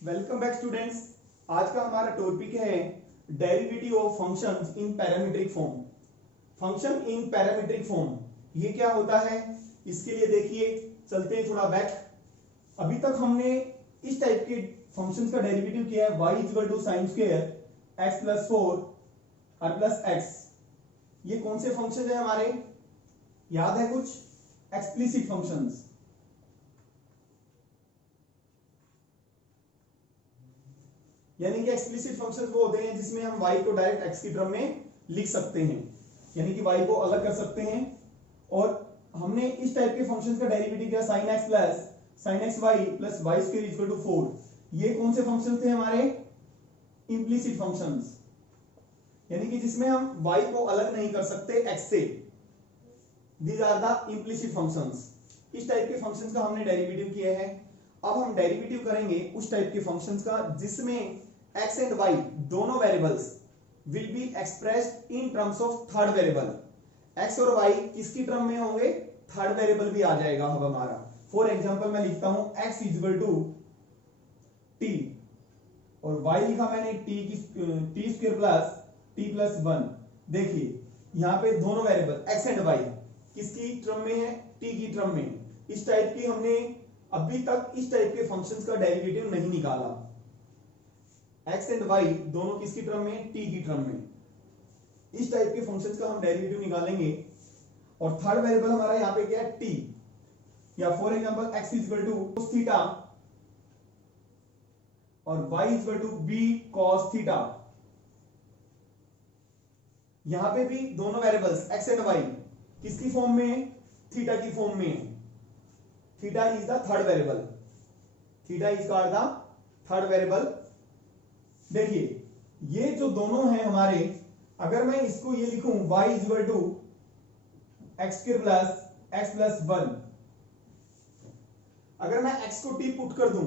Welcome back students. आज का हमारा टॉपिक है derivative of functions in parametric form. Function in parametric form ये क्या होता है, इसके लिए देखिए चलते हैं थोड़ा बैक। अभी तक हमने इस टाइप के फंक्शंस का डेरिवेटिव किया है y equal to sine square x plus four और प्लस एक्स। ये कौन से फंक्शन है हमारे, याद है कुछ? Explicit functions. यानी कि एक्सप्लिसिट फंक्शंस वो होते हैं जिसमें हम y को डायरेक्ट x की टर्म में लिख सकते हैं, यानी कि y को अलग कर सकते हैं। और हमने इस टाइप के फंक्शंस का डेरिवेटिव किया sin x plus sin x y plus y square equal to 4। ये कौन से फंक्शंस थे हमारे? इंप्लिसिट फंक्शंस, यानी कि जिसमें हम y को अलग नहीं कर सकते x से। These are the implicit functions. इस टाइप के फंक्शंस का हमने डेरिवेटिव किया है। अब हम डेरिवेटिव करेंगे उस टाइप के फंक्शंस का जिसमें x एंड y दोनों variables will be expressed in terms of third variable. x और y किसकी टर्म में होंगे? थर्ड वेरिएबल भी आ जाएगा अब हमारा। फॉर एग्जांपल मैं लिखता हूं x इक्वल टू t और y लिखा मैंने T square plus t plus 1। देखिए यहां पे दोनों वेरिएबल x एंड y किसकी टर्म में है? t की टर्म में। इस टाइप की हमने अभी तक इस टाइप के फंक्शंस का डेरिवेटिव नहीं निकाला। x एंड y दोनों किसकी टर्म में? t की टर्म में। इस टाइप के फंक्शंस का हम डेरिवेटिव निकालेंगे और थर्ड वेरिएबल हमारा यहां पे क्या है? t। या for example x equal to cos theta और y equal to b cos theta. यहां पे भी दोनों वेरिएबल्स x एंड y किसकी फॉर्म में है? थीटा की फॉर्म में है। Theta is the third variable. Theta is called the third variable. देखिए ये जो दोनों हैं हमारे, अगर मैं इसको ये लिखूं y equal to x square plus x plus 1, अगर मैं x को t पुट कर दूं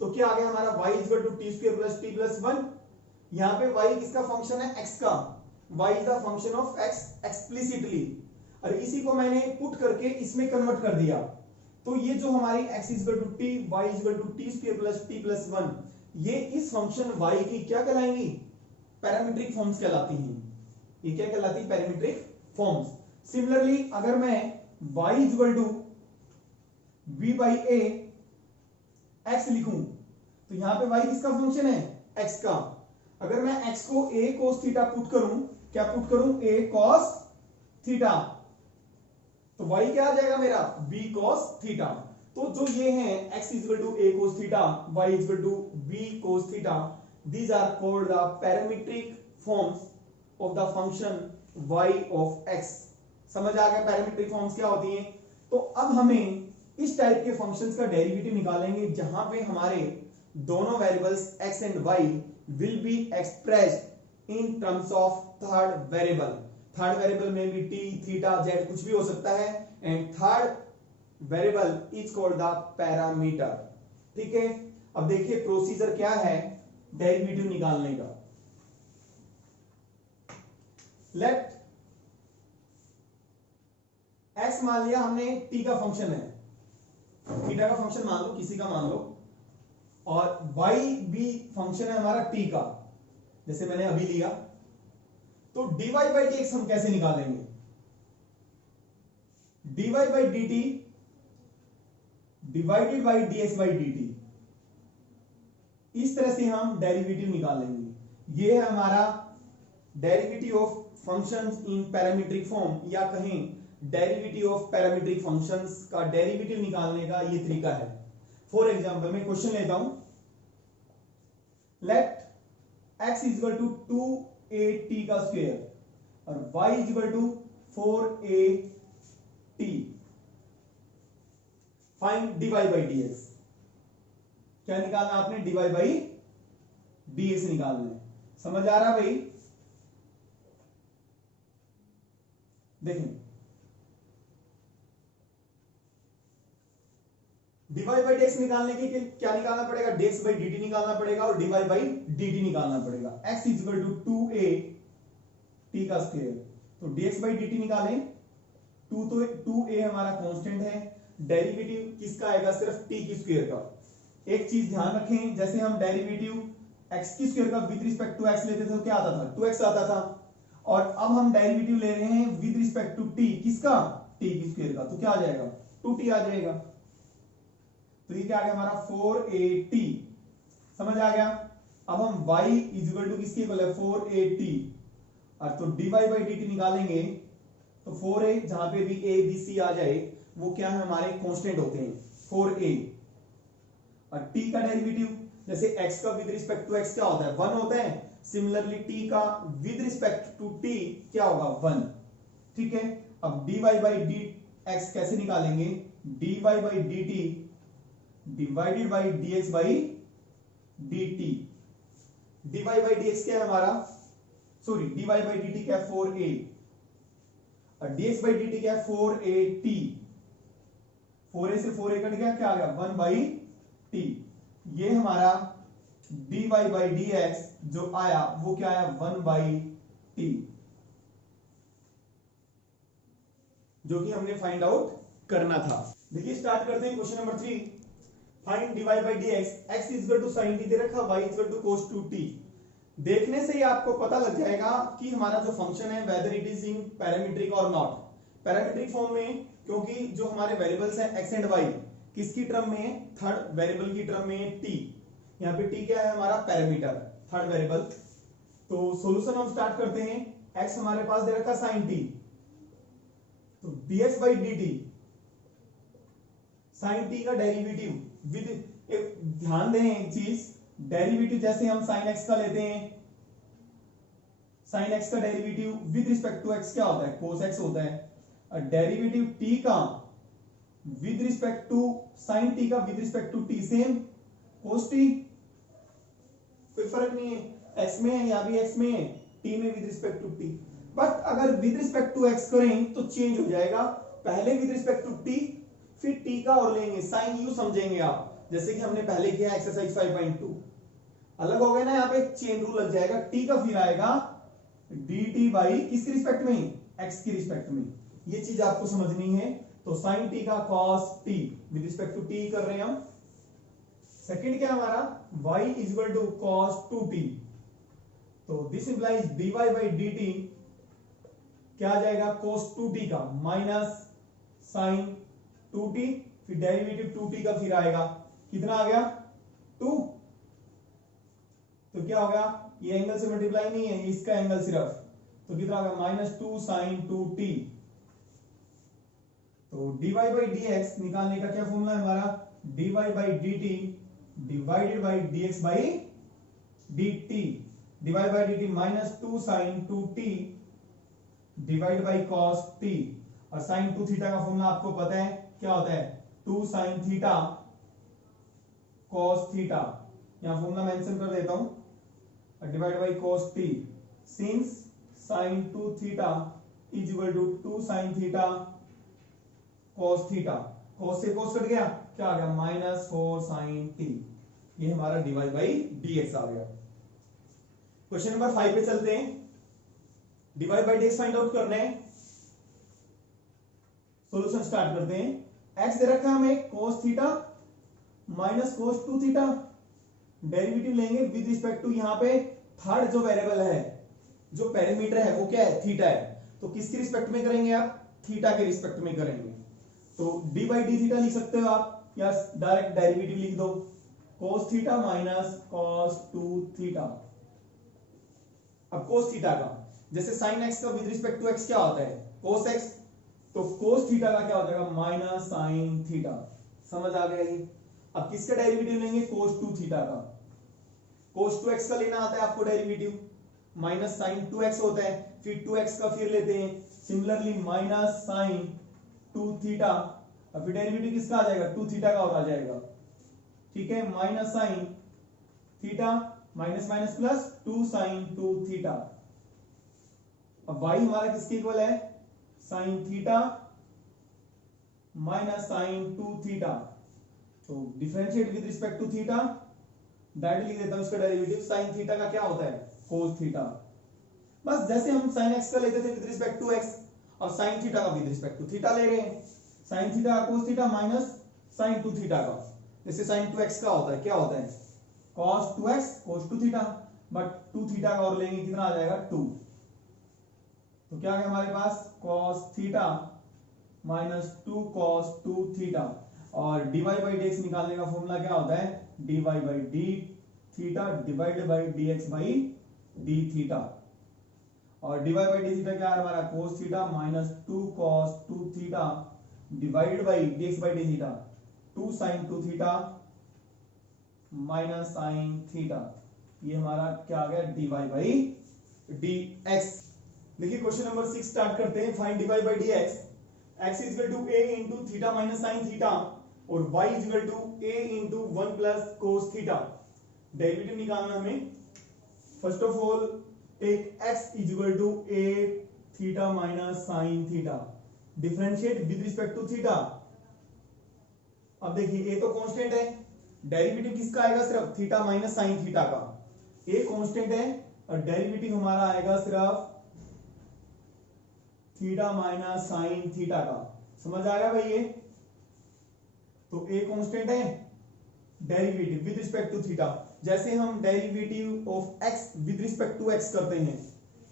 तो क्या आ गया हमारा? y equal to t square plus t plus 1। यहां पे y किसका फंक्शन है? x का। y is the function of x explicitly, और इसी को मैंने पुट करके इसमें कन्वर्ट कर दिया। तो ये जो हमारी x equal to t, y equal to t square plus t plus 1, ये इस फंक्शन y की क्या कहलाएंगी? पैरामीट्रिक फॉर्म्स कहलाती हैं। ये क्या कहलाती है? Parametric forms. सिमिलरली अगर मैं y equal to b by a x लिखूं तो यहां पे y किसका फंक्शन है? x का। अगर मैं x को a cos थीटा पुट करूं, क्या पुट करूं? a cos थीटा, तो y क्या आ जाएगा मेरा? b cos theta. तो जो ये हैं x equal to a cos theta, y equal to b cos theta, these are called the parametric forms of the function y of x। समझ आ गया पैरामीट्रिक फॉर्म्स क्या होती हैं? तो अब हमें इस टाइप के फंक्शंस का डेरिवेटिव निकालेंगे जहां पे हमारे दोनों variables x and y will be expressed in terms of third variable. Third variable में भी t, थीटा, z कुछ भी हो सकता है, and third variable is called the parameter. ठीक है, अब देखिए प्रोसीजर क्या है डेरिवेटिव निकालने का। लेट x मान लिया हमने t का फंक्शन है, थीटा का फंक्शन मान लो, किसी का मान लो, और y भी फंक्शन है हमारा t का, जैसे मैंने अभी लिया। तो dy बाई dx हम कैसे निकालेंगे? dy by dt divided by dx by dt, इस तरह से हम डेरिवेटिव निकालेंगे। ये है हमारा derivative of functions in parametric form, या कहें डेरिवेटिव ऑफ पैरामीट्रिक फंक्शंस का डेरिवेटिव निकालने का ये तरीका है। फॉर एग्जांपल मैं क्वेश्चन लेता हूं, late x equal to 2at का स्क्वायर और y equal to 4at, find dy by dx। क्या निकालना आपने? dy बाई dx निकालना है। समझ आ रहा भाई? देखें dy बाई dx निकालने के लिए क्या निकालना पड़ेगा? dx बाई dt निकालना पड़ेगा और dy बाई dt निकालना पड़ेगा। x इक्वल टू 2a का स्क्वायर, तो dx बाई dt निकालें। 2a हमारा कांस्टेंट है, डेरिवेटिव किसका आएगा? सिर्फ t की स्क्वायर का। एक चीज ध्यान रखें, जैसे हम डेरिवेटिव एक्स की स्क्वायर का विद रिस्पेक्ट टू एक्स लेते थे तो क्या आता था, 2x आता था। और अब हम डेरिवेटिव ले रहे हैं विद रिस्पेक्ट टू टी, किसका, टी की स्क्वायर का, तो क्या आ जाएगा, 2t आ जाएगा। तो ये क्या आ गया हमारा 4at, समझ आ गया। अब हम y इक्वल टू किसके इक्वल है, 4at, और तो dy बाई dt निकालेंगे तो 4a, जहां पे भी a b c आ जाए वो क्या है, हमारे कांस्टेंट होते हैं 4a। और t का डेरिवेटिव, जैसे x का विद रिस्पेक्ट टू x क्या होता है, 1 होता है। सिमिलरली t का विद रिस्पेक्ट टू t क्या होगा, 1। ठीक है, अब dy बाई dx कैसे निकालेंगे, dy by dt divided by dx by dt। dy by dx क्या है हमारा, सॉरी dy बाई dt क्या है, 4a, और dx बाई dt क्या है, 4at। 4a से 4a कट गया, क्या आ गया, 1 बाई t। ये हमारा dy बाई dx जो आया वो क्या आया, 1 बाई t, जो कि हमने फाइंड आउट करना था। देखिए स्टार्ट करते हैं question number 3। Find dy by dx, x equal to sin t दे रखा, y equal to cos 2t। देखने से ही आपको पता लग जाएगा कि हमारा जो फंक्शन है whether it is in parametric और नॉट। पैरामीट्रिक फॉर्म में, क्योंकि जो हमारे वेरिएबल्स हैं x एंड y किसकी टर्म में है, थर्ड वेरिएबल की टर्म में है t। यहाँ पे t क्या है हमारा, पैरामीटर, थर्ड वेरिएबल। तो सॉल्यूशन हम स्टार्ट करते हैं। x हमारे पास दे रखा sin t, तो dx by dt, sin t का डेरिवेटिव विद, एक ध्यान दें एक चीज, डेरिवेटिव जैसे हम sin x का लेते हैं, sin x का derivative with respect to x क्या होता है, cos x होता है। और डेरिवेटिव t का with respect to sin t का with respect to t same cos t, कोई फर्क नहीं है, x में है या भी x में है, t में with respect to t। But अगर विद रिस्पेक्ट टू x करें तो चेंज हो जाएगा, पहले विद रिस्पेक्ट टू t फिर t का और लेंगे, साइन यू समझेंगे आप, जैसे कि हमने पहले किया एक्सरसाइज 5.2। अलग हो गया ना, यहाँ पे चेन रूल लग जाएगा, t का फिर आएगा dt बाई किसकी रिस्पेक्ट में, x की रिस्पेक्ट में। ये चीज आपको समझनी है। तो sin t का cos t with respect to t कर रहे हैं हम। सेकंड क्या हमारा, y equal to cos 2t, तो this implies dy by dt क्या आ जाएगा, cos 2t का माइनस sin 2t, फिर डेरिवेटिव 2t का फिर आएगा, कितना आ गया 2, तो क्या होगा, ये एंगल से मल्टीप्लाई नहीं है, इसका एंगल सिर्फ, तो कितना होगा -2 sin 2t। तो dy बाई dx निकालने का क्या फॉर्मूला है हमारा, dy by dt divided by dx by dt, divide by dt -2 sin 2t divide by cos t। और sin 2 थीटा का फॉर्मूला आपको पता है क्या होता है, 2 sin थीटा cos थीटा, यहां फॉर्मूला मेंशन कर देता हूं, divide by cos t, since sin 2 theta is equal to 2 sin theta cos theta, cos से cos कट गया, क्या आ गया -4 sin t। ये हमारा dy बाई dx आ गया। क्वेश्चन नंबर 5 पे चलते हैं। dy by dx find out करना है, सॉल्यूशन स्टार्ट करते हैं। x दे रखा है हमें cos theta minus cos 2 theta, derivative लेंगे विद रिस्पेक्ट टू, यहाँ पे थर्ड जो वेरिएबल है, जो पैरामीटर है वो क्या है, थीटा है। तो किसके रिस्पेक्ट में करेंगे आप, थीटा के रिस्पेक्ट में करेंगे। तो d बाई डी थीटा लिख सकते हो आप, या डायरेक्ट डेरिवेटिव लिख दो, cos theta minus cos 2 theta. अब cos थीटा का, जैसे sin x का विद रिस्पेक्ट टू x क्या होता है, cos x, तो cos थीटा का क्या हो जाएगा, माइनस sin थीटा। समझ आ गया ये। अब किसका डेरिवेटिव लेंगे, cos 2 थीटा का। cos 2x का लेना आता है आपको डेरिवेटिव, माइनस sin 2x होता है, फिर 2x का फिर लेते हैं, सिमिलरली माइनस sin 2 थीटा, और फिर डेरिवेटिव किसका आ जाएगा, 2 थीटा का और आ जाएगा। ठीक है, minus sin theta minus minus plus 2 sin 2 theta. अब y हमारा किसके इक्वल है, sin theta minus sin 2 theta. तो differentiate with respect to theta, direct लिख देता हूं इसका डेरिवेटिव, sin थीटा का क्या होता है, cos थीटा। बस जैसे हम sin x का लेते थे विद रिस्पेक्ट टू x, और sin थीटा का विद रिस्पेक्ट टू थीटा ले रहे हैं, sin थीटा का cos theta minus sin 2 theta का, जैसे sin 2x का होता है, क्या होता है cos 2x cos 2 theta, but 2 theta का और लेंगे कितना आ जाएगा 2, तो क्या है हमारे पास cos theta minus 2 cos 2 theta, और dy बाई dx निकालने का फॉर्मूला क्या होता है dy by d theta divide by dx by d theta, और dy बाई डी थीटा क्या है हमारा cos theta minus 2 cos 2 theta divide by dx by d theta 2 sin 2 theta minus sin theta, ये हमारा क्या आ गया dy बाई dx। देखिए क्वेश्चन नंबर 6 स्टार्ट करते हैं। Find dy by dx, x is equal to a into theta minus sin theta और y is equal to a into 1 plus cos theta. Derivative निकालना हमें। First of all take x is equal to a theta minus sin theta, differentiate with respect to theta. अब देखिए a तो constant है, derivative किसका आएगा सिर्फ theta minus sin theta का, a कांस्टेंट है और डेरिवेटिव हमारा आएगा सिर्फ थीटा माइनस sin थीटा का। समझ आ गया भाई ये, तो a कांस्टेंट है, derivative with respect to theta, जैसे हम derivative of x with respect to x करते हैं,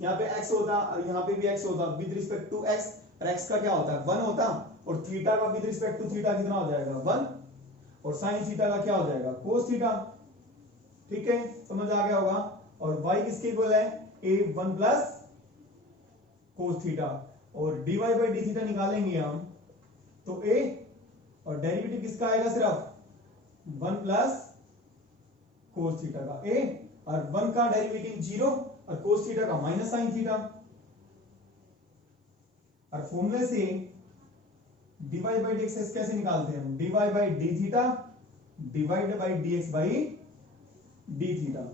यहाँ पे x होता और यहाँ पे भी x होता विद रिस्पेक्ट टू x, और x का क्या होता है 1 होता, और थीटा का विद रिस्पेक्ट टू थीटा कितना हो जाएगा 1, और sin थीटा का क्या हो जाएगा cos थीटा। ठीक है, समझ आ गया होगा। और y किसके इक्वल है a 1 प्लस cos थीटा, और dy बाई डी थीटा निकालेंगे हम तो a, और डेरिवेटिव किसका आएगा सिर्फ 1 प्लस cos थीटा का a, और 1 का डेरिवेटिव 0 और cos थीटा का माइनस sin थीटा। और फॉर्मूले से dy बाई dx कैसे निकालते हैं हम, dy by d theta divide by dx by d theta.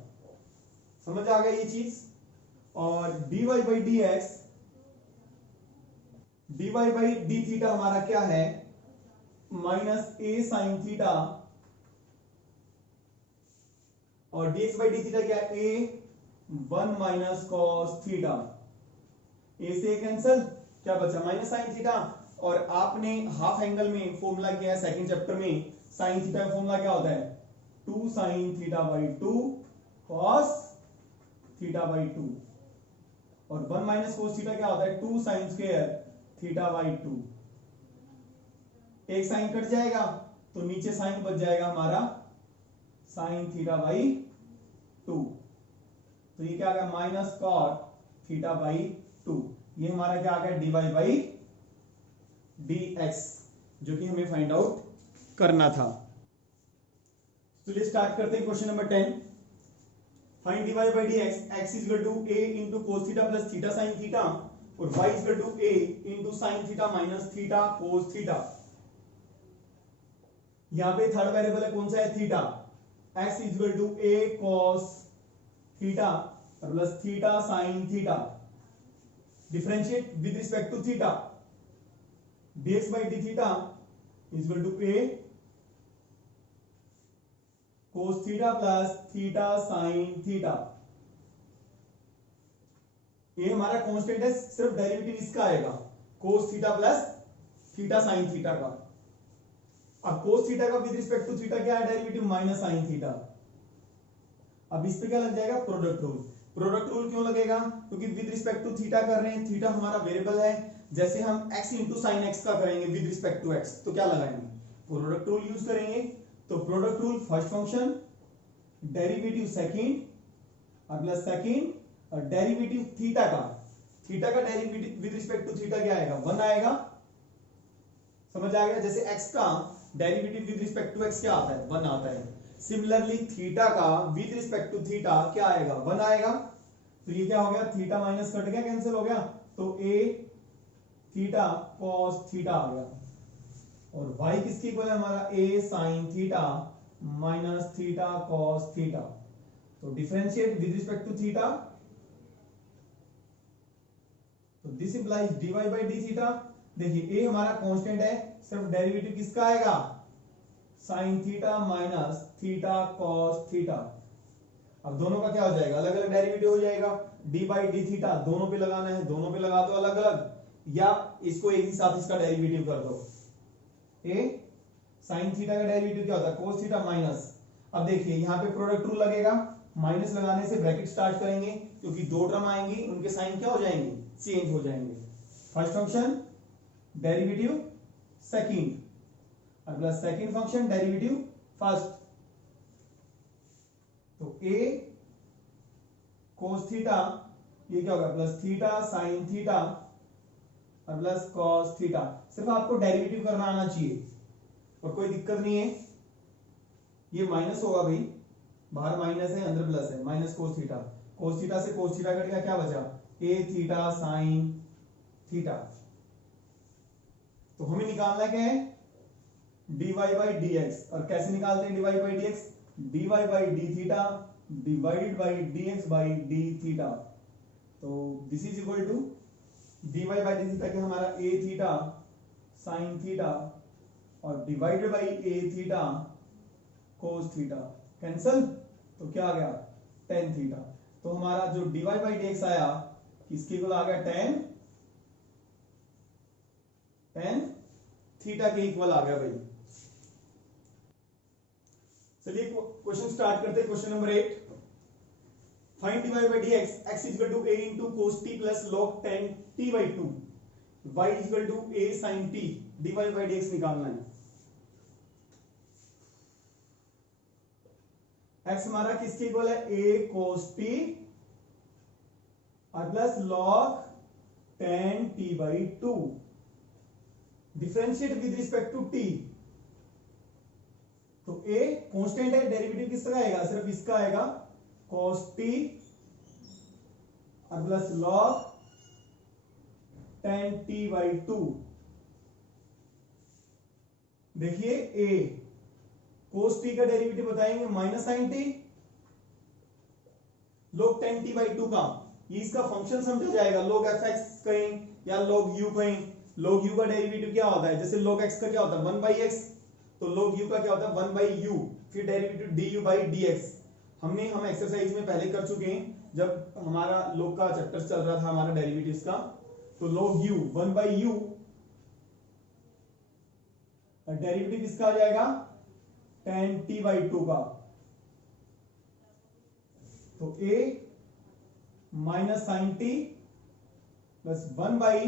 समझ आ गया ये चीज। और dy by dx, dy by d theta हमारा क्या है माइनस a sin थीटा, और dx बाई डी थीटा क्या है a 1 minus cos theta, a से कैंसल, क्या बचा माइनस sin थीटा। और आपने हाफ एंगल में फॉर्मूला किया है सेकंड चैप्टर में, sin थीटा का फॉर्मूला क्या होता है 2 sin theta by 2 cos theta by 2, और 1 माइनस cos थीटा क्या होता है 2 sin स्क्वायर थीटा बाई 2। एक साइन कट जाएगा तो नीचे साइन बच जाएगा हमारा sin थीटा बाई 2, तो ये क्या आ गया माइनस cot थीटा बाई 2। ये हमारा क्या आ गया dy बाई dx, जो कि हमें फाइंड आउट करना था। चलिए स्टार्ट करते हैं question number 10। Find dy by dx, x is equal to a into cos theta plus theta sin theta, और y is equal to a into sin theta minus theta cos theta. यहां पे third variable है, कौन सा है theta, x is equal to a cos theta plus theta sin theta, differentiate with respect to theta, dx by d theta is equal to a cos theta plus theta sin theta. ये हमारा constant है, सिर्फ derivative इसका आएगा cos theta plus theta sin theta का। अब cos theta का with respect to theta क्या है डेरिवेटिव माइनस sin थीटा। अब इस पे क्या लग जाएगा प्रोडक्ट रूल। प्रोडक्ट रूल क्यों लगेगा, क्योंकि विद रिस्पेक्ट टू थीटा कर रहे हैं, थीटा हमारा वेरिएबल है, जैसे हम x इंटू साइन एक्स का करेंगे विद रिस्पेक्ट टू x, तो क्या लगाएंगे प्रोडक्ट रूल यूज करेंगे। तो product rule first function derivative second और प्लस सेकंड, और डेरिवेटिव थीटा का derivative with respect to theta क्या आएगा 1 आएगा। समझ आ गया, जैसे x का derivative with respect to x क्या आता है 1 आता है, सिमिलरली थीटा का विद रिस्पेक्ट टू थीटा क्या आएगा 1 आएगा। तो ये क्या हो गया थीटा माइनस कट गया, कैंसिल हो गया, तो a थीटा cos थीटा आ गया, और y किसकी इक्वल है हमारा a sin theta minus theta cos theta. तो differentiate with respect to theta, तो this implies dy by d theta. देखिए a हमारा कांस्टेंट है, सिर्फ डेरिवेटिव किसका आएगा sin theta minus theta cos theta. अब दोनों का क्या हो जाएगा अलग अलग डेरिवेटिव हो जाएगा, डी बाई डी थीटा दोनों पे लगाना है, दोनों पे लगा दो अलग अलग, या इसको एक ही साथ इसका डेरिवेटिव कर दो। ए साइन थीटा का डेरिवेटिव क्या होता है कोस थीटा माइनस। अब देखिए यहाँ पे प्रोडक्ट रूल लगेगा, माइनस लगाने से ब्रैकेट स्टार्ट करेंगे क्योंकि दो टर्म आएंगी उनके साइन क्या हो जाएंगे चेंज हो जाएंगे। फर्स्ट फंक्शन डेरिवेटिव सेकंड और plus second function derivative first. तो a cos थीटा ये क्या होगा प्लस थीटा साइन थीटा और प्लस cos थीटा। सिर्फ आपको डेरिवेटिव करना आना चाहिए और कोई दिक्कत नहीं है। ये माइनस होगा भाई, बाहर माइनस है अंदर प्लस है, minus cos theta. Cos theta से कोस थीटा कट गया, क्या बचा a थीटा साइन थीटा। तो हमें निकालना क्या है dy बाई डी एक्स। और कैसे निकालते हैं dy by d x, dy by d theta divided by d x by d theta. तो this is equal to dy by d theta क्या हमारा a थीटा साइन थीटा और divided by a theta cos theta. Cancel, तो क्या आ गया tan theta. तो हमारा जो dy बाई डी एक्स आया किसके इक्वल आ गया टेन थीटा के इक्वल आ गया भाई। चलिए क्वेश्चन स्टार्ट करते हैं। Question number 8, find dy by d x, x is equal to a into cos t plus log 10 t by 2, y is equal to a sine t। dy by d x निकालना है। x हमारा किसके equal है a cos t और plus log 10 t by 2। Differentiate with respect to t। तो a constant है, derivative किसका आएगा सिर्फ इसका आएगा cos t और प्लस log 10 t बाई 2। देखिए a cos t का डेरिवेटिव बताएंगे minus sine t, log 10 t by 2 का ये इसका फंक्शन समझा जाएगा, log fx कहीं या log u कहीं। log u का डेरिवेटिव क्या होता है, जैसे log x का क्या होता है 1 बाई एक्स, तो log u का क्या होता है 1 बाई यू, फिर डेरिवेटिव du बाई dx। हम एक्सरसाइज में पहले कर चुके हैं, जब हमारा log का चैप्टर चल रहा था हमारा डेरिवेटिव्स का। तो log u 1 by you, derivative इसका आ जाएगा tan t बाई 2 का। तो a minus sine t plus 1 by,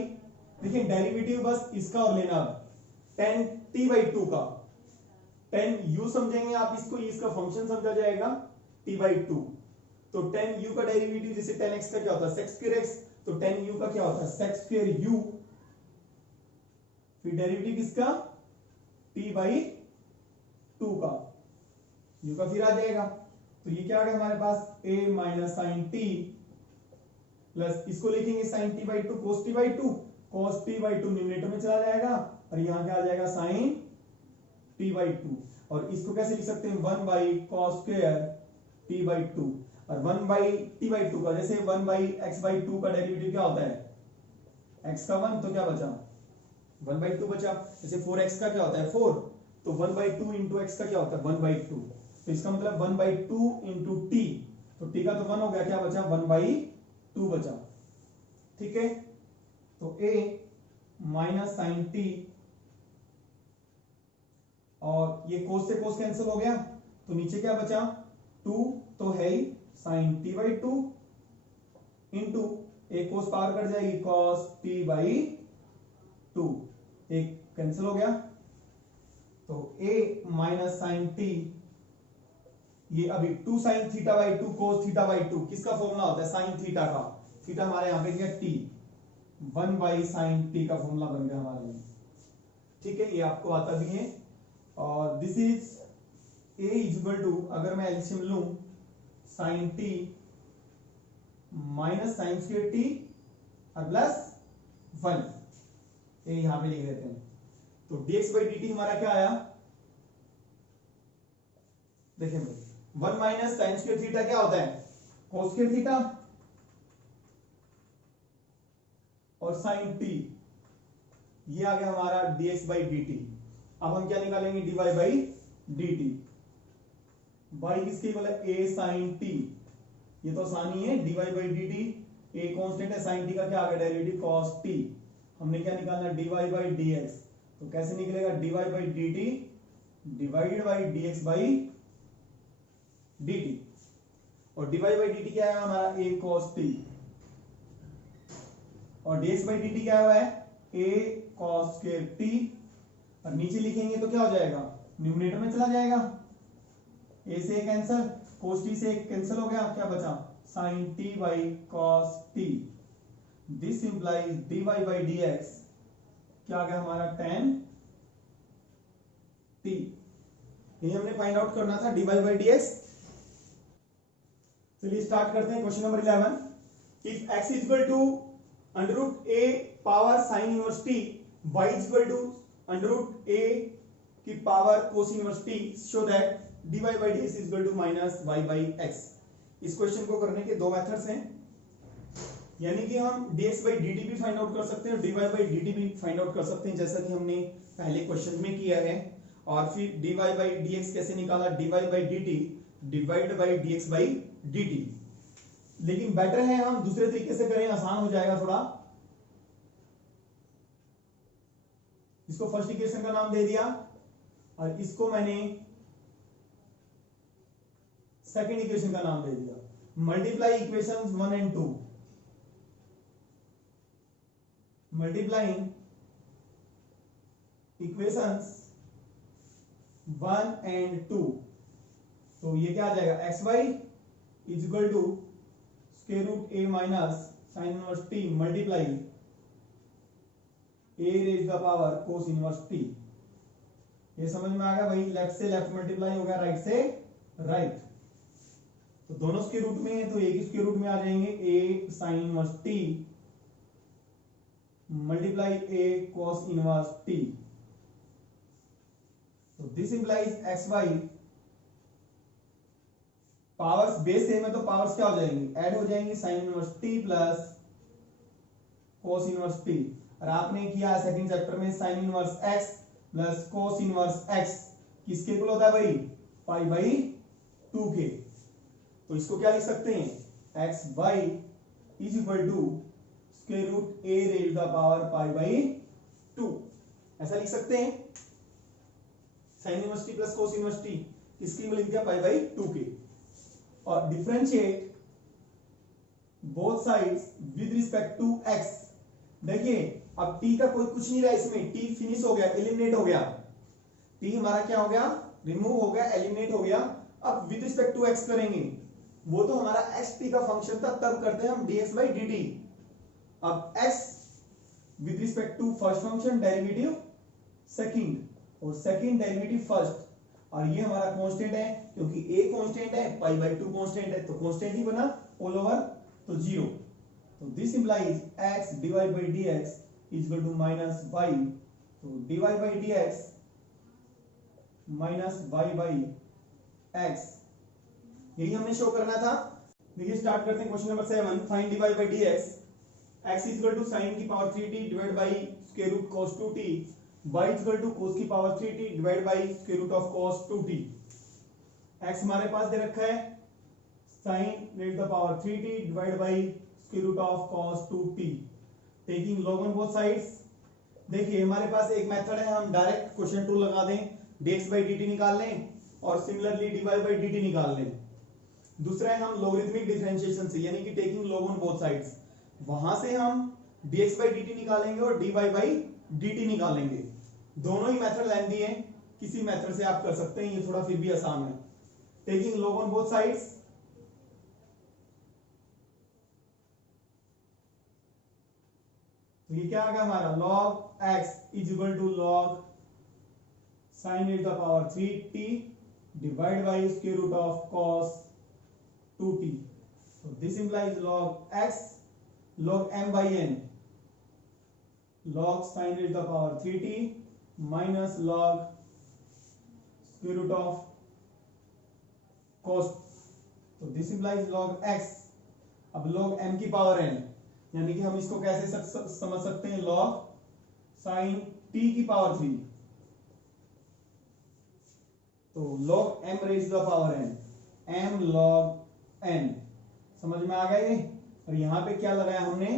देखिए डेरिवेटिव बस इसका और लेना tan t बाई 2 का। tan u समझेंगे आप इसको, इसका फंक्शन समझा जाएगा t बाई 2। तो tan u का डेरिवेटिव जैसे tan x का क्या होता है sec स्क्वायर x, तो tan u का क्या होता है sec स्क्वायर u, फिर डेरिवेटिव इसका t बाई 2 का, u का फिर आ जाएगा। तो ये क्या आ गया हमारे पास a minus sine t plus इसको लिखेंगे sine t by 2 cos t by 2, cos t by 2 numerator में चला जाएगा और यहां क्या आ जाएगा साइन t बाई 2। और इसको कैसे लिख सकते हैं 1 by cos square t by 2 और 1 बाई t बाई 2 का, जैसे 1 बाई x बाई 2 का डेरिवेटिव क्या होता है x का 1, तो क्या बचा 1 बाई 2 बचा। जैसे 4x का क्या होता है 4, तो 1 बाई 2 इंटू एक्स का क्या होता है 1 बाई 2, तो इसका मतलब 1 बाई 2 इंटू टी, तो टी का तो 1 हो गया, क्या बचा 1 बाई 2 बचा। ठीक है, तो a माइनस साइन t और ये कोस से कोस कैंसिल हो गया, तो नीचे क्या बचा 2 तो है ही साइन t बाई 2 इंटू एक कोस पावर कट जाएगी cos t बाई 2, एक कैंसिल हो गया। तो a माइनस साइन t, ये अभी 2 sine theta by 2 cos theta by 2 किसका फॉर्मूला होता है साइन थीटा का। थीटा हमारे यहां पे क्या t 1 बाई साइन t का फॉर्मूला बन गया हमारे लिए। ठीक है, ये आपको आता भी है। और this is a is equal to, अगर मैं एलसीएम लूं sine t minus sine square t और प्लस 1, ये यहां पे लिख देते हैं। तो dx बाई dt हमारा क्या आया, देखिए 1 माइनस साइन स्क्वायर थीटा क्या होता है cos स्क्वायर थीटा और साइन t, ये आ गया हमारा dx बाई dt। अब हम क्या निकालेंगे dy बाई dt। y किसके इक्वल है a साइन t, ये तो आसानी है dy by dt, a constant है साइन t का क्या आ गया डेरिवेटिव cos t। हमने क्या निकालना dy बाई dx, तो कैसे निकलेगा dy by dt divided by dx by dt, और dy बाई dt क्या है हमारा a cos t, और dx बाई dt क्या हुआ है a cos square t, और नीचे लिखेंगे तो क्या हो जाएगा, न्यूमरेटर में चला जाएगा, a से कैंसिल, cos t से कैंसिल हो गया, क्या बचा sin t by cos t, this implies dy by dx क्या आ गया हमारा tan t। ये हमने फाइंड आउट करना था dy बाई dx। चलिए स्टार्ट करते हैं question number 11। If x is equal to under root a power sine inverse t, y is equal to under root a की power cos inverse t, show that dy by dx is equal to minus y by x। इस question को करने के दो methods हैं, यानी कि हम dx बाई dt भी फाइंड आउट कर सकते हैं और dy बाई dt भी फाइंड आउट कर सकते हैं, जैसा कि हमने पहले क्वेश्चन में किया है। और फिर dy बाई dx कैसे निकाला, dy by dt divide by dx by dt। लेकिन बेटर है हम दूसरे तरीके से करें, आसान हो जाएगा थोड़ा। इसको फर्स्ट इक्वेशन का नाम दे दिया और इसको मैंने सेकंड इक्वेशन का नाम दे दिया। Multiply equations 1 and 2, multiplying equations 1 and 2, तो ये क्या आ जाएगा, x y is equal to square root a minus sine inverse t multiply a raise the power cos inverse t. ये समझ में आ गया भाई, लेफ्ट से लेफ्ट मल्टीप्लाई हो गया, राइट से राइट, तो दोनों स्क्वायर रूट में है तो एक ही स्क्वायर रूट में आ जाएंगे, a sine inverse t multiply a cos inverse t. तो this implies x y, powers base same है तो पावर्स क्या हो जाएंगी, ऐड हो जाएंगी, sine inverse t plus cos inverse t. और आपने किया सेकंड चैप्टर में sine inverse x plus cos inverse x किसके इक्वल होता है भाई, पाई बाई 2 के। तो इसको क्या लिख सकते हैं, x y is equal to square root a raise the power pi by 2, ऐसा लिख सकते हैं। Sine inverse t plus cos inverse t किसकी लिख दिया, पाई बाई 2 के। और differentiate both sides with respect to x। देखिए अब t का कोई कुछ नहीं रहा इसमें, t फिनिश हो गया, एलिमिनेट हो गया, t हमारा क्या हो गया, रिमूव हो गया, एलिमिनेट हो गया। अब विद रिस्पेक्ट टू x करेंगे, वो तो हमारा x t का फंक्शन था, तब करते हैं हम dx बाई dt। अब x with respect to first function derivative second, और सेकंड डेरिवेटिव फर्स्ट, और ये हमारा कांस्टेंट है क्योंकि a कांस्टेंट है, पाई बाई 2 कांस्टेंट है, तो कांस्टेंट ही बना ऑल ओवर, तो 0। तो this implies x divide by dx is equal to minus y, तो divide by dx minus y by x, यही हमने शो करना था। देखिए स्टार्ट करते हैं question number 7। Find divide by dx, x is equal to sin की power 3t divide by square root cos 2t, y is equal to cos की power 3t divide by square root of cos 2t। x हमारे पास दे रखा है sin raise the power 3t divide by square root of cos 2t, taking log on both sides. देखिए हमारे पास एक method है, हम डायरेक्ट क्वेश्चन टू लगा दें, dx बाई dt निकाल लें और सिमिलरली dy बाई dt निकाल लें। दूसरा है हम लॉगरिथमिक डिफरेंशिएशन से, यानी कि taking log on both sides, वहां से हम dx बाई dt निकालेंगे और dy बाई dt निकालेंगे। दोनों ही मेथड लेंथी हैं, किसी मेथड से आप कर सकते हैं, ये थोड़ा फिर भी आसान है। Taking log on both sides, तो ये क्या आ गया हमारा, log x is equal to log sin raise the power 3t divide by square root of cos 2t। so this implies log x log m by n log sin raised to the power 3t minus log square root of cos, so this implies log x। अब log m की power n, यानी कि हम इसको कैसे समझ सकते हैं, log sin t की पावर 3, तो log m raised to the power n, m log n, समझ में आ गया ये। और यहां पे क्या लगाया हमने,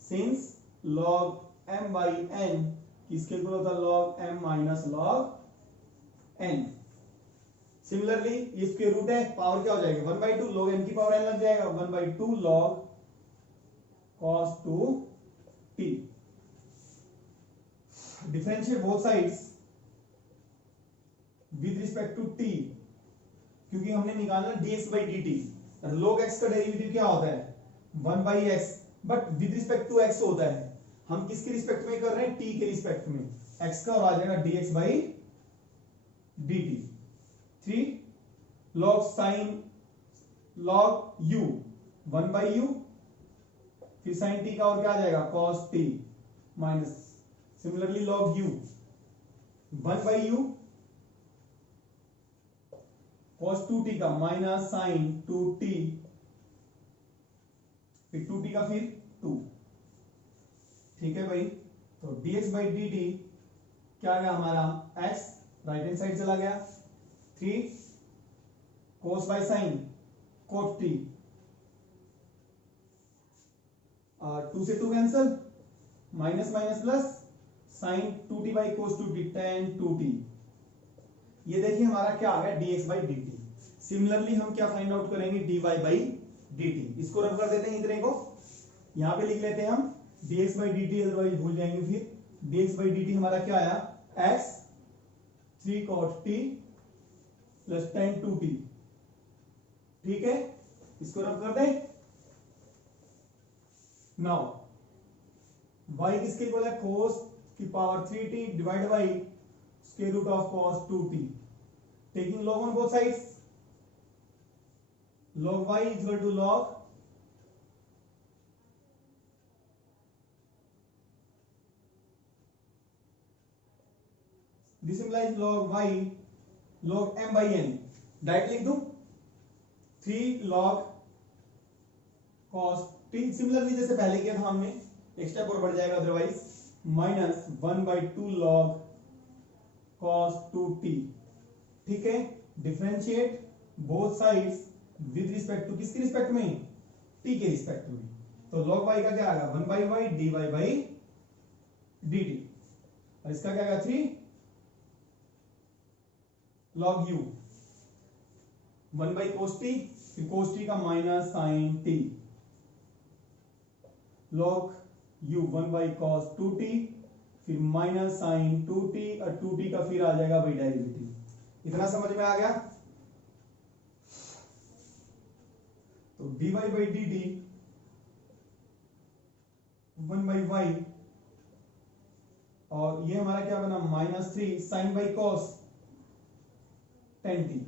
since log m by n किसके इक्वल होता है, log m minus log n। Similarly ये स्क्वायर रूट है, पावर क्या हो जाएगी 1/2 log n की पावर n लग जाएगा, 1/2 log cos 2t। Differentiate both sides with respect to t, क्योंकि हमने निकालना dx by dt। log x का डेरिवेटिव क्या होता है 1/x, but with respect to x होता है। हम किसके रिस्पेक्ट में कर रहे हैं, t के रिस्पेक्ट में, x का, और आ जाएगा dx by dt। 3 log sin log u 1/u, फिर sin t का और क्या आ जाएगा cos t, minus similarly log u 1/u cos 2t का माइनस sin 2t, फिर 2t का फिर 2। ठीक है भाई, तो dx by dt क्या आ गया हमारा x, राइट हैंड साइड चला गया, 3 cos by sin cot t, 2 से 2 cancel, minus minus plus, sin 2t by cos 2t tan 2t। ये देखिए हमारा क्या आ गया dx by dt। सिमिलरली हम क्या फाइंड आउट करेंगे dy by dt। इसको रब कर देते हैं इतने को, यहां पे लिख लेते हैं हम dx by dt, अदरवाइज भूल जाएंगे फिर। dx by dt हमारा क्या आया x 3 cot t plus tan 2t। ठीक है, इसको रब कर दें। नाउ y किसके इक्वल है cos की power 3t divide by square root of cos 2t, taking log on both sides, log y is equal to log this implies log y log m by n। Direct लिख दूं 3 log cos t, similarly जैसे पहले किया था हमने, एक step और बढ़ जाएगा otherwise, minus 1/2 log cos 2t। ठीक है, differentiate both sides with respect to, किसके रिस्पेक्ट में, t के रिस्पेक्ट में। तो log y का क्या आएगा 1/y dy by dt, और इसका क्या आएगा 3 log u 1/cos t, फिर cos t का minus sin t, log u 1/cos 2t, फिर माइनस sin 2t, और 2t का फिर आ जाएगा भाई डेरिवेटिव। इतना समझ में आ गया। तो dy by dt 1/y, और ये हमारा क्या बना -3 sin by cos tan t,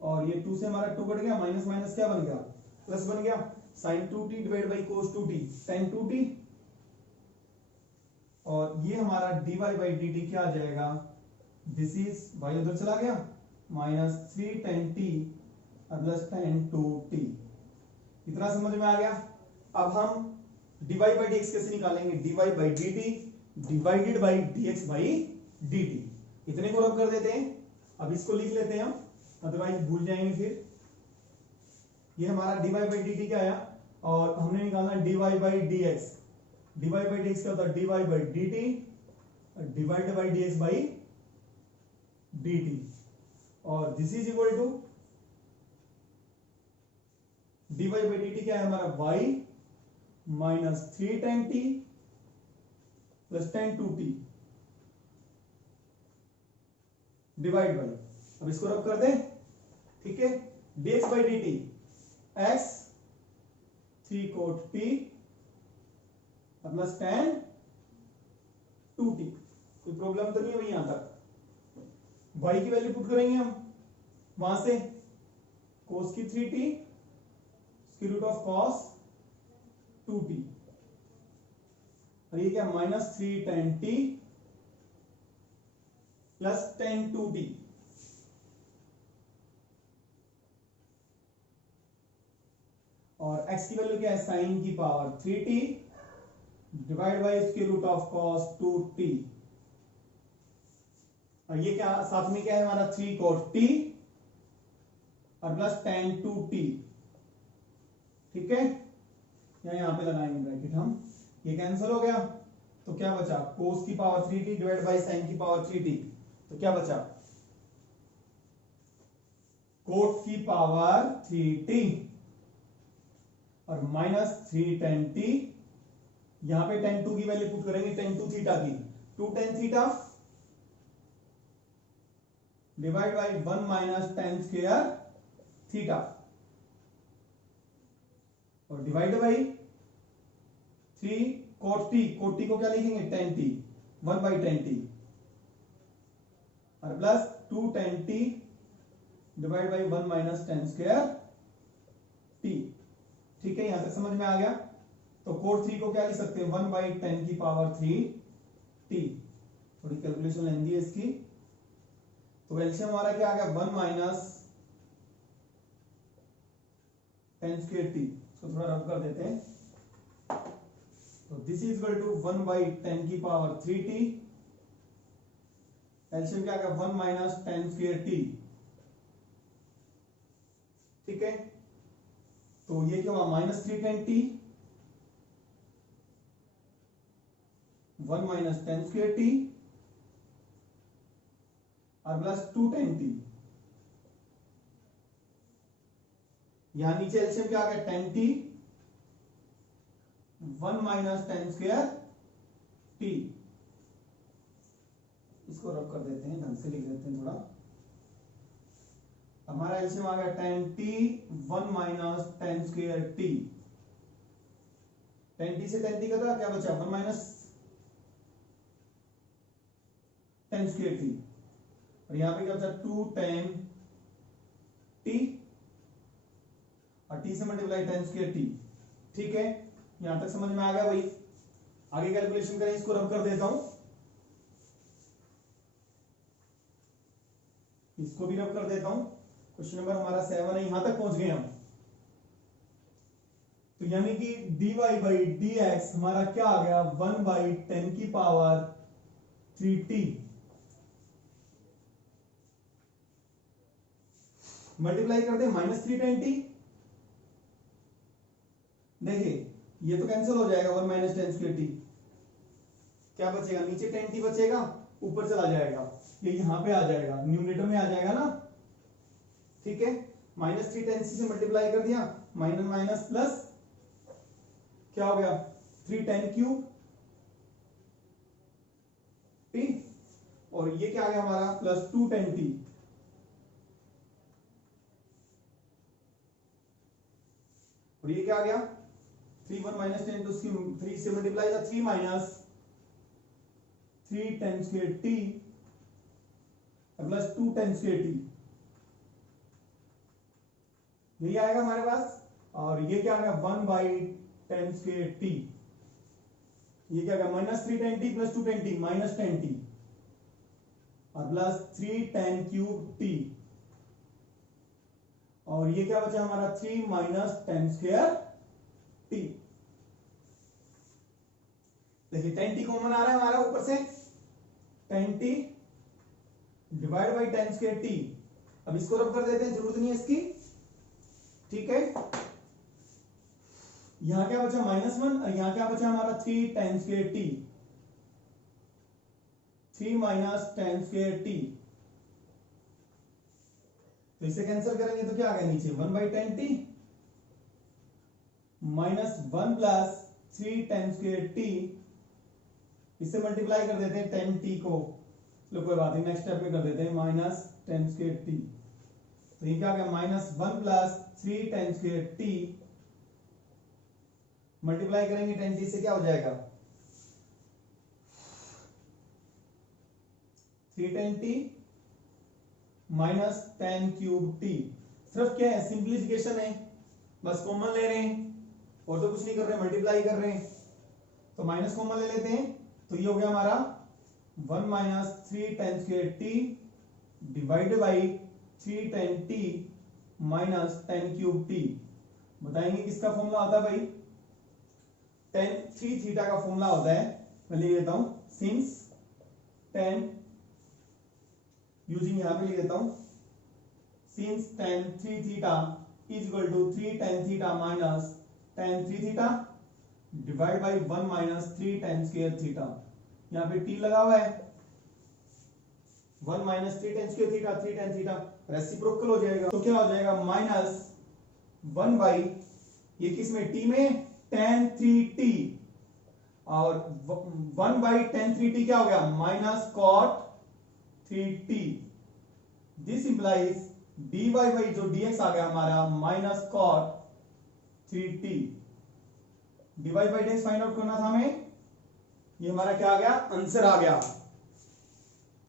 और ये 2 से हमारा 2 कट गया, माइनस माइनस क्या बन गया प्लस बन गया, sin 2t divide by cos 2t tan 2t, और ये हमारा dy by dt क्या आ जाएगा, दिस इज y उधर चला गया, -3 tan t plus tan 2t। इतना समझ में आ गया। अब हम dy by dx कैसे निकालेंगे, dy by dt divided by dx by dt। इतने को रब कर देते हैं। अब इसको लिख लेते हैं हम, अदरवाइज भूल जाएंगे फिर। ये हमारा dy by dt क्या आया, और हमने निकालना dy by dx। dy by dx क्या होता है, dy by dt divide by dx by dt, और this is equal to dy by dt क्या है हमारा y -3 tan t plus tan 2t divide by, अब इसको रब कर दें। ठीक है, dx by dt x 3 cot t plus tan 2t। कोई प्रॉब्लम तो नहीं है भाई यहां तक। y की वैल्यू पुट करेंगे हम वहां से, cos की 3t square root of cos 2t, और ये क्या -3 tan t plus tan 2t, और x की वैल्यू क्या है sin की power 3t divide by square root of cos 2t, और ये क्या साथ में क्या है हमारा 3 cot t और प्लस tan 2t। ठीक है, या यहां पे लगाएंगे ब्रैकेट हम, ये कैंसिल हो गया, तो क्या बचा cos की power 3t divide by sin की पावर 3t, तो क्या बचा कोट की पावर 3t और माइनस 3 tan t। यहां पे tan 2 की वैल्यू पुट करेंगे, tan 2 थीटा की 2 tan theta divide by 1 minus tan square theta और divide by 3 cot t। cot t को क्या लिखेंगे tan t 1 by tan t और plus 2 tan t divide by 1 minus tan square t। ठीक है, यहां तक समझ में आ गया। तो cot 3 को क्या लिख सकते हैं 1 बाई 10 की पावर 3 t। थोड़ी कैलकुलेशन लेंदी है इसकी। तो एलसीएम हमारा क्या आ गया 1 माइनस tan स्क्वायर t। इसको थोड़ा रब कर देते हैं। तो this is equal to 1 by 10 की पावर 3t। एलसीएम क्या आ गया 1 माइनस tan स्क्वायर t। ठीक है, तो ये क्या हुआ minus 3 tan t 1 minus tan square t और प्लस 2 tan t। यहां नीचे एलसीएम क्या आ गया tan t 1 minus tan square t। इसको रब कर देते हैं, ढंग से लिख देते हैं थोड़ा। हमारा एलसीएम आ गया tan t 1 minus tan square t। tan t से tan t का क्या बचा 1 माइनस tan स्क्वायर t और यहां पे क्या बचा 2 tan t और t से मल्टीप्लाई tan स्क्वायर t। ठीक है, यहां तक समझ में आ गया भाई। आगे कैलकुलेशन करें, इसको रब कर देता हूं, इसको भी रब कर देता हूं। क्वेश्चन नंबर हमारा 7 है, यहां तक पहुंच गए हम। तो यानी कि dy बाई dx हमारा क्या आ गया 1 बाई 10 की पावर 3t मल्टीप्लाई कर दे माइनस 3 tan t। देखिए ये तो कैंसिल हो जाएगा 1 माइनस tan स्क्वायर t। क्या बचेगा नीचे tan t बचेगा, ऊपर चला जाएगा, ये यहां पे आ जाएगा, न्यूमरेटर में आ जाएगा ना। ठीक है, माइनस 3 tan c से मल्टीप्लाई कर दिया, माइनस माइनस प्लस क्या हो गया 3 tan क्यूब t और ये क्या आ गया हमारा प्लस 2 tan t। और ये क्या आ गया 3 1 माइनस 10 तो 3 से मल्टीप्लाई था 3 minus 3 tan square t plus 2 tan square t। यही आएगा हमारे पास। और ये क्या आ गया 1 बाई tan स्क्वायर t। ये क्या आ गया minus 3 tan t plus 2 tan t minus tan t और प्लस 3 tan क्यूब t और ये क्या बचा हमारा 3 माइनस tan स्क्वायर t। देखिए tan t कॉमन आ रहा है हमारा ऊपर से, tan t divide by tan square t। अब इसको रब कर देते हैं, जरूरत नहीं है इसकी। ठीक है, यहां क्या बचा -1 और यहां क्या बचा हमारा 3 tan square t 3 minus tan square t। तो इसे कैंसिल करेंगे तो क्या आ गया नीचे 1 by tan t minus 1 plus 3 tan square t। इससे मल्टीप्लाई कर देते हैं tan t को, चलो कोई बात नहीं, नेक्स्ट स्टेप में कर देते हैं माइनस tan स्क्वायर t। तो ये क्या आ गया -1 plus 3 tan square t multiply करेंगे tan t से क्या हो जाएगा 3 tan t minus tan cube t। सिर्फ क्या है सिंप्लीफिकेशन है, बस कॉमन ले रहे हैं और तो कुछ नहीं कर रहे, मल्टीप्लाई कर रहे हैं। तो माइनस कॉमन ले लेते हैं, तो ये हो गया हमारा 1 minus 3 tan square t divided by 3 tan t minus tan cube t। बताएंगे किसका फॉर्मूला आता है भाई, tan 3 थीटा का फॉर्मूला होता है। मैं लिख देता हूं सिंस tan यूजिंग यहां पे लिख देता हूं since tan 3 theta is equal to 3 tan theta minus tan 3 theta divide by 1 minus 3 tan square theta. यहां पे t लगा हुआ है, 1 minus 3 tan square theta, 3 tan theta reciprocal हो जाएगा, तो क्या हो जाएगा माइनस 1 बाई ये किस में t में tan 3t और 1 बाई tan 3t क्या हो गया minus cot 3t। This implies dy by जो dx आ गया हमारा minus cot 3t। dy by dx find out करना था हमें, ये हमारा क्या आ गया आंसर आ गया।